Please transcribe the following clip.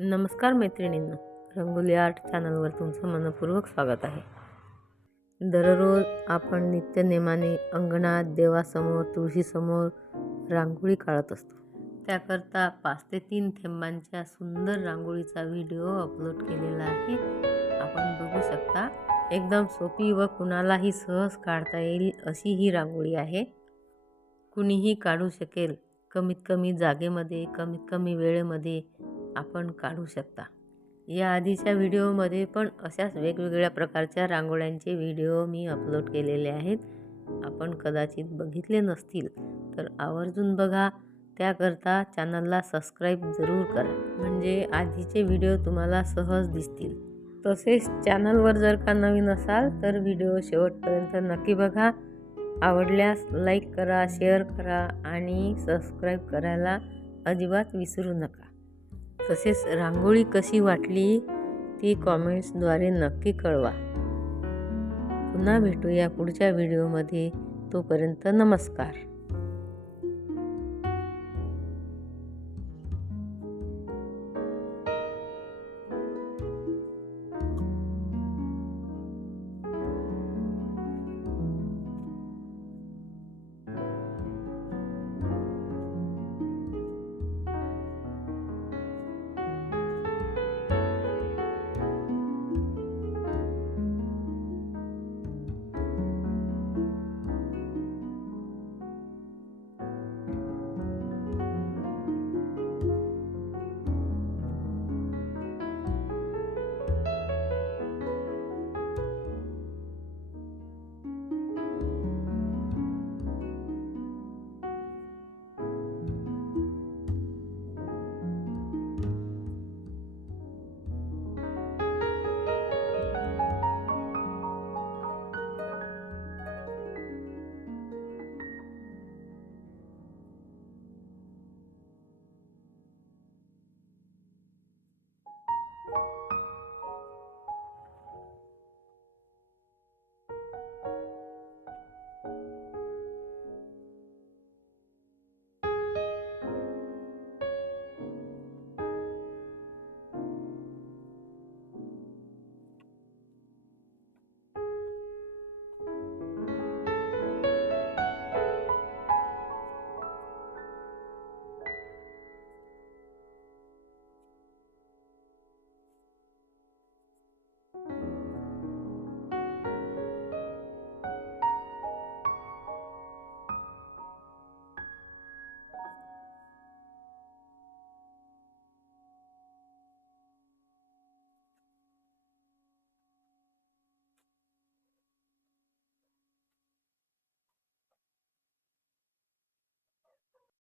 नमस्कार मैत्रिणींनो, रंगोली आर्ट चॅनलवर तुमचं मनपूर्वक स्वागत आहे. दररोज आपण नित्यनेमाने अंगणात, देवासमोर, तुळशीसमोर रांगोळी काढत असतो. त्याकरता 5 ते 3 थेंबांच्या सुंदर रांगोळीचा व्हिडिओ अपलोड केलेला आहे. आपण बघू शकता. एकदम सोपी व कुणालाही सहज काढता येईल अशी ही रांगोळी आहे. कुणीही काढू शकेल. कमीत कमी जागेमध्ये, कमीत कमी वेळेमध्ये आपण काढू शकता. या आधीच्या व्हिडिओमध्ये पण अशाच वेगवेगळ्या प्रकारच्या रांगोळ्यांचे व्हिडिओ मी अपलोड केलेले आहेत. आपण कदाचित बघितले नसतील तर आवर्जून बघा. त्याकरता चॅनलला सबस्क्राईब जरूर करा, म्हणजे आधीचे व्हिडिओ तुम्हाला सहज दिसतील. तसेच चॅनलवर जर का नवीन असाल तर व्हिडिओ शेवटपर्यंत नक्की बघा. आवडल्यास लाईक करा, शेअर करा आणि सबस्क्राईब करायला अजिबात विसरू नका. तसेच रांगोळी कशी वाटली ती कॉमेंट्सद्वारे नक्की कळवा. पुन्हा भेटूया पुढच्या व्हिडिओमध्ये. तोपर्यंत नमस्कार.